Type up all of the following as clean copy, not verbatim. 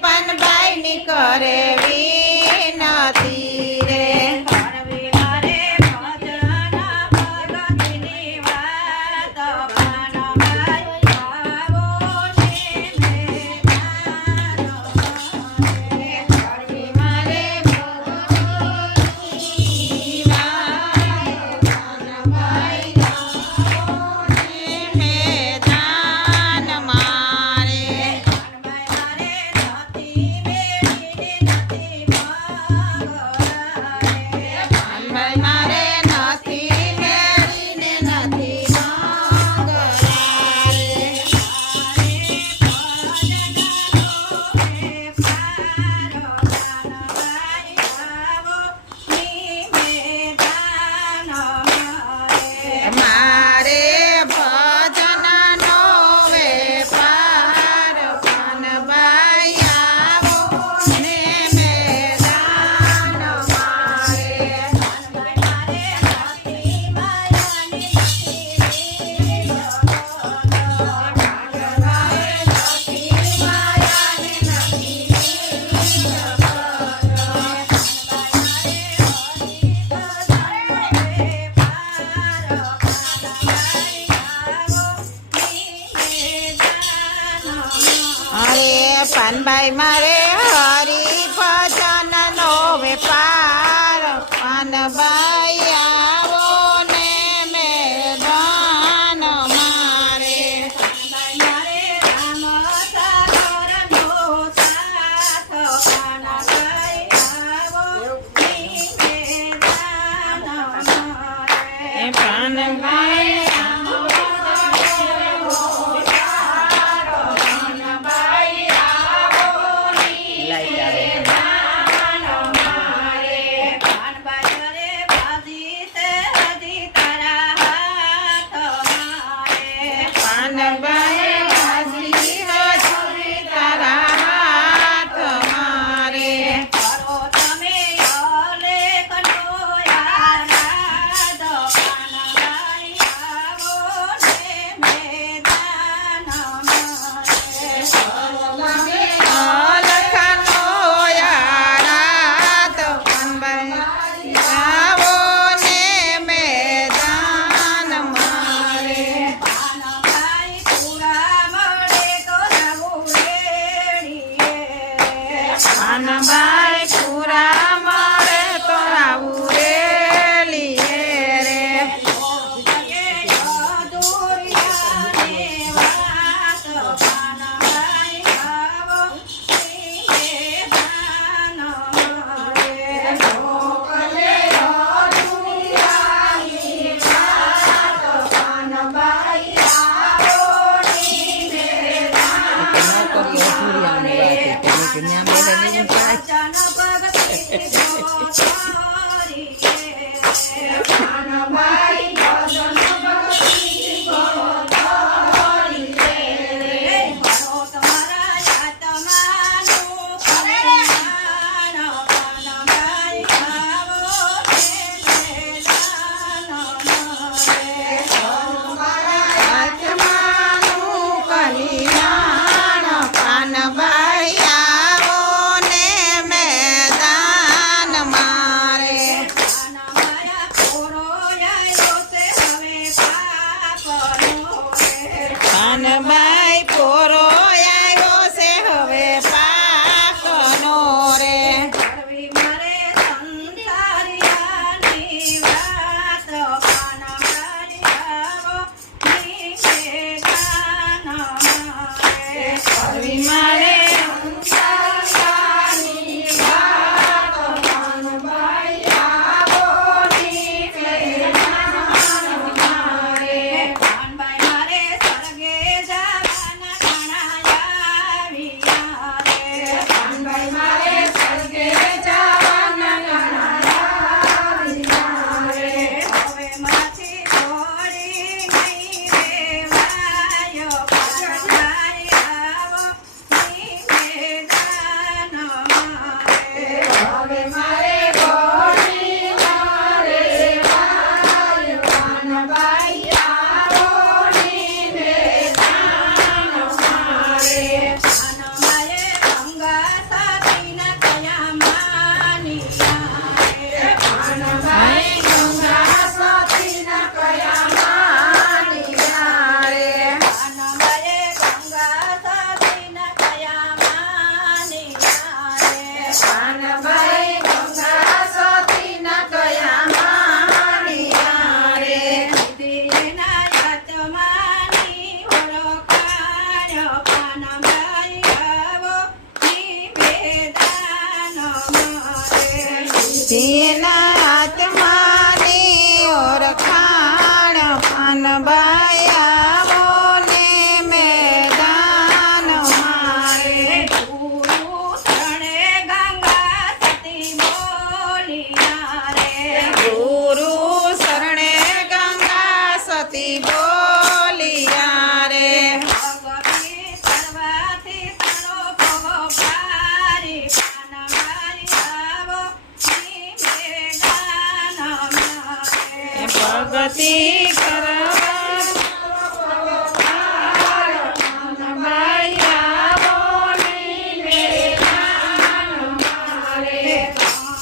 પનભાઈ ની કરે વિનતી રે કરવી મારે ભજન ભગતની વાત પનભાઈ આવો ને મેદાન કરવી મારે ભગતની વાત પનભાઈ આવો ને મેદાન મારે પનભાઈ મારે નથી મેળીને નથી મંગળાએ પનભાઈ મારે નથી મેળીને નથી મારે ભજનનો વેપાર પનભાઈ આવો ને મેદાન મારે અરે પનભાઈ મારે હરી ભજનનો વેપાર પનભાઈ આવો ને મેદાન મારે એ પનભાઈ પનભાઈ હાજી હજુરી તારા હાથ મારે અલખનો યારાત પનભાઈ આવો ને મેદાન મારે પનભાઈ પૂરા મળે તો આવું રેલીએ રે આત્માનું કલ્યાણ પનભાઈ આવો ને મેદાન મારે પનભાઈ પોરો આવ્યો છે હવે પાકનો રે કરવી મારે જેના આત્માની ઓળખાણ પાનબાઈ આવો ને મેદાન મારે ગુરુ શરણે ગંગા સતી બોલિયા રે ગુરુ શરણે ગંગા સતી બોલિયા રે ભગવતી સર્વાથી તારો ભવો પારી પાનબાઈ આવો નિવેદન મારે ભગતિ કરવા પાનબાઈ આવો નિવેદન મારે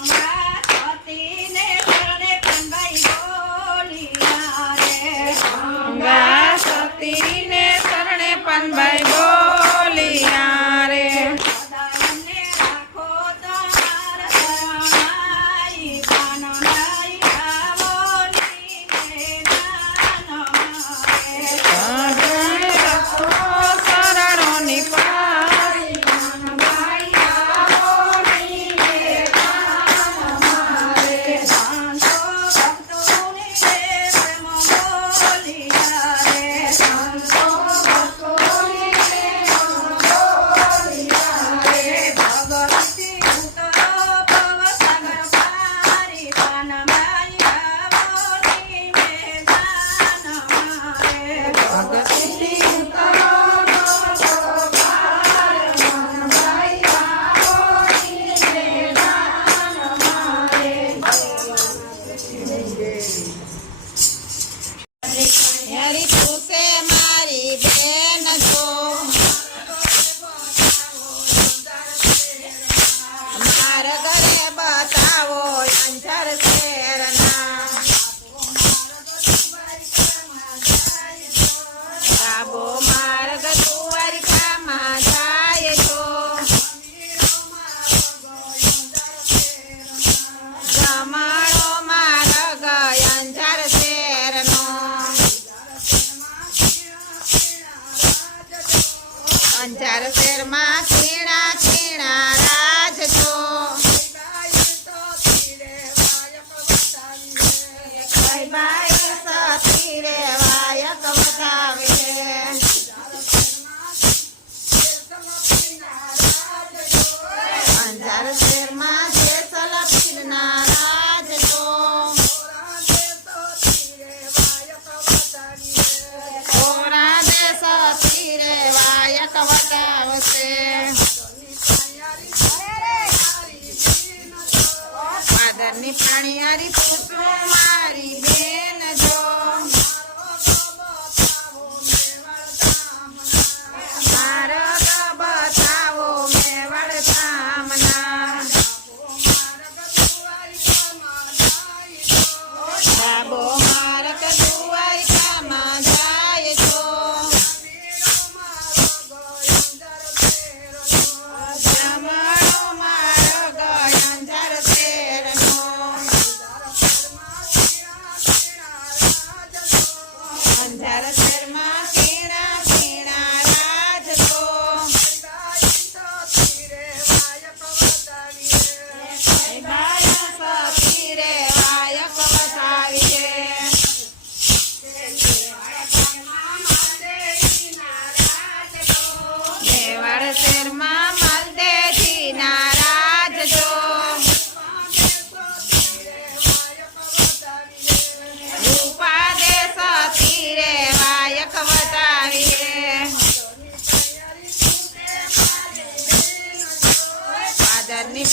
ગંગા સતીને શરણે પાનબાઈ બોલિયા રે ગંગા સતીને શરણે પાનબાઈ બોલિયા રે સદાને રાખો તમાર શરણાઈ પાનબાઈ આવો નિવેદન મારે શરણોની પારી પાનબાઈ આવો નિવેદન મારે સંતો ભક્તોની પ્રેમ બોલિયા રે સંતો ભક્તોની ભગવતી ઉતરો ભવ સાગર પારી પાનબાઈ આવો નિવેદન મારે ભગતિ ઉતરો પાનબાઈ આવો નિવેદન મારે યારી પૂછે મારી બેન છો મારા ઘરે બતાવો અંજર શેરના રાબો માર્ગ દ્વારિકામાં જાય છો જમાણો માર્ગ અંજર શેરનો અંજાર શેરમાં ખીણા ખીણા રાજ છો કઈ બાઈ સતી રે વાયક વધાવે અંજાર શેરમાં જેસલ પીરના રાજ છો કોરા દે સતી રે વાયક વધાવશે પાદરની પાણીયારી પૂછો મારી બેન જો માર્ગ બતાવો મેવડ ધામના ડાબો માર્ગ દ્વારિકામાં જાય છો જમણો માર્ગ અંજર શેરનો અંજાર શેરમાં ખીણા ખીણા રાજ છો કઈ બાયા સતી રે વાયક વધાવીએ મેવાડ શેરમાં મલદેજીના રાજ જો રૂપા દે સતી રે વાયક વધાવીએ પાદરની